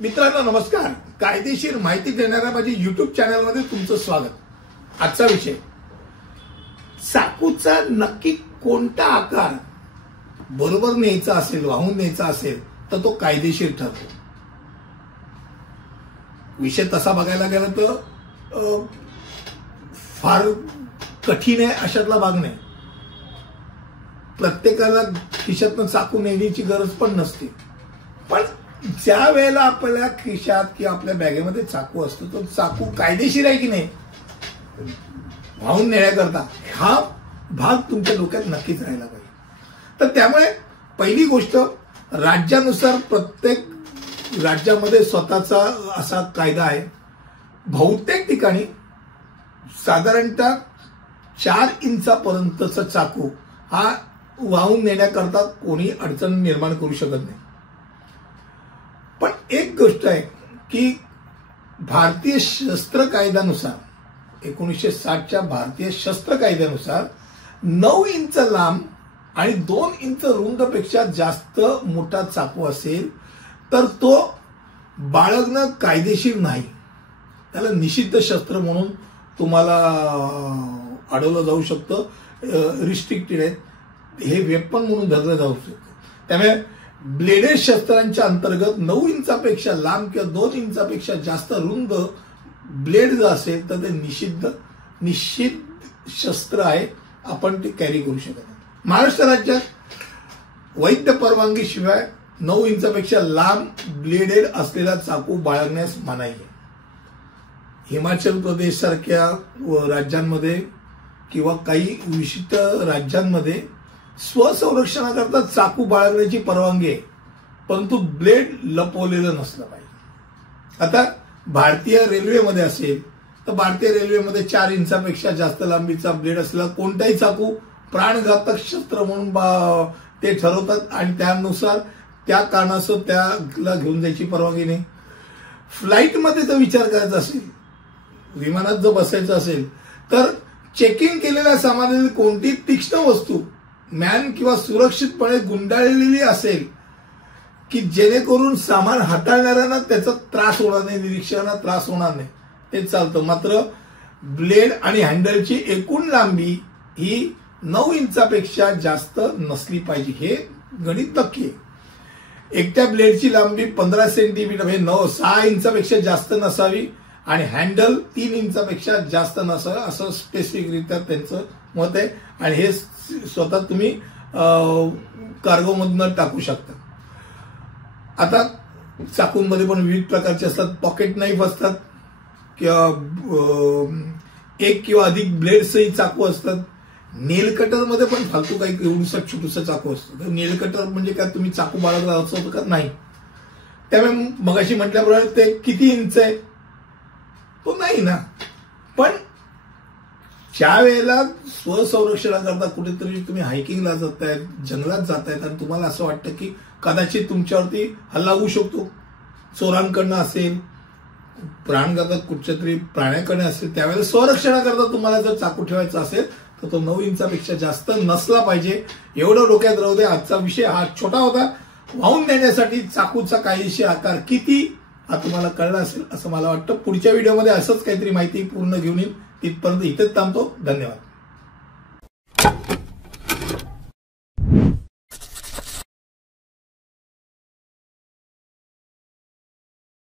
मित्रांनो नमस्कार. कायदेशीर माहिती देणाऱ्या माझ्या YouTube चॅनलमध्ये तुमचं स्वागत. आजचा विषय चाकूचा नक्की कोणता आकार बरोबर न्यायचा असेल, वाहून न्यायचा असेल तर तो कायदेशीर ठरतो. विषय तसा बघायला गेला तर फार कठीण आहे अशातला भाग नाही. प्रत्येकाला खिशातनं चाकू नेण्याची गरज पण नसते, पण ज्या वेळेला आपल्या खिशात किंवा आपल्या बॅगेमध्ये चाकू असतो तो चाकू कायदेशीर आहे की नाही वाहून नेण्याकरता हा भाग तुमच्या डोक्यात नक्कीच राहायला पाहिजे. तर त्यामुळे पहिली गोष्ट, राज्यानुसार प्रत्येक राज्यामध्ये स्वतःचा असा कायदा आहे. बहुतेक ठिकाणी साधारणतः 4 इंचापर्यंतचा चाकू हा वाहून नेण्याकरता कोणी अडचण निर्माण करू शकत नाही. पण एक गोष्ट आहे की भारतीय शस्त्र कायद्यानुसार 1960च्या भारतीय शस्त्र कायद्यानुसार 9 इंच लांब आणि 2 इंच रुंदपेक्षा जास्त मोठा चाकू असेल तर तो बाळगणं कायदेशीर नाही. त्याला निषिद्ध शस्त्र म्हणून तुम्हाला अडवलं जाऊ शकतं. रिस्ट्रिक्टेड आहे, हे वेपन म्हणून धरलं जाऊ शकतं. त्यामुळे ब्लेडेड शस्त्रांच्या अंतर्गत 9 इंचापेक्षा लांब किंवा 2 इंचापेक्षा जास्त रुंद ब्लेड जर असेल तर ते निषिद्ध शस्त्र आहे, आपण ते कॅरी करू शकत नाही. महाराष्ट्र राज्यात वैध परवानगीशिवाय 9 इंचापेक्षा लांब ब्लेडेड असलेला चाकू बाळगण्यास मनाई आहे. हिमाचल प्रदेश सारख्या राज्यांमध्ये किंवा काही विशिष्ट राज्यांमध्ये स्वसंरक्षणाकरता चाकू बाळगण्याची परवानगी आहे, परंतु ब्लेड लपवलेलं नसलं पाहिजे. आता भारतीय रेल्वेमध्ये असेल तर भारतीय रेल्वेमध्ये 4 इंचापेक्षा जास्त लांबीचा ब्लेड असलेला कोणताही चाकू प्राणघातक शस्त्र म्हणून ते ठरवतात आणि त्यानुसार त्या कारणास्तव त्याला घेऊन जायची परवानगी नाही. फ्लाईटमध्ये जर विचार करायचा असेल, विमानात जर बसायचं असेल तर चेकिंग केलेल्या सामानातील कोणती तीक्ष्ण वस्तू मॅन किंवा सुरक्षितपणे गुंडाळलेली असेल की जेणेकरून सामान हाताळणाऱ्यांना त्याचा त्रास होणार नाही, निरीक्षकांना त्रास होणार नाही, ते चालतं. मात्र ब्लेड आणि हँडलची एकूण लांबी ही 9 इंचापेक्षा जास्त नसली पाहिजे, हे गणित नक्की आहे. एकट्या ब्लेडची लांबी 15 सेंटीमीटर म्हणजे 6 इंचापेक्षा जास्त नसावी आणि हँडल 3 इंचापेक्षा जास्त नसावं असं स्पेसिफिकरित्या त्यांचं मत आहे. आणि हे स्वतः तुम्ही कार्गोमधून टाकू शकता. आता चाकूंमध्ये पण विविध प्रकारचे असतात. पॉकेट नाईफ असतात किंवा 1 किंवा अधिक ब्लेड्सही चाकू असतात. नेल कटरमध्ये पण फालतू काही एवढूसा छोटूसा चाकू असतो. तर नेल कटर म्हणजे काय तुम्ही चाकू बाळगला असं का नाही. त्यामुळे मगाशी म्हटल्याप्रमाणे ते किती इंच आहे तो नाही ना. पण ज्या वेळेला स्वसंरक्षणाकरता कुठेतरी तुम्ही हायकिंगला जाताय, जंगलात जातायत आणि तुम्हाला असं वाटतं की कदाचित तुमच्यावरती हल्ला होऊ शकतो, चोरांकडनं असेल, प्राणघातक कुठच्या तरी प्राण्याकडे असेल, त्यावेळेला संरक्षणाकरता तुम्हाला जर चाकू ठेवायचा असेल तर तो 9 इंचापेक्षा जास्त नसला पाहिजे. एवढं डोक्यात राहू दे. आजचा विषय हा छोटा होता. वाहून नेण्यासाठी चाकूचा कायदेशीर आकार किती हा तुम्हाला कळला असेल असं मला वाटतं. पुढच्या व्हिडिओमध्ये असंच काहीतरी माहिती पूर्ण घेऊन येईल. तिथपर्यंत इथेच थांबतो. धन्यवाद.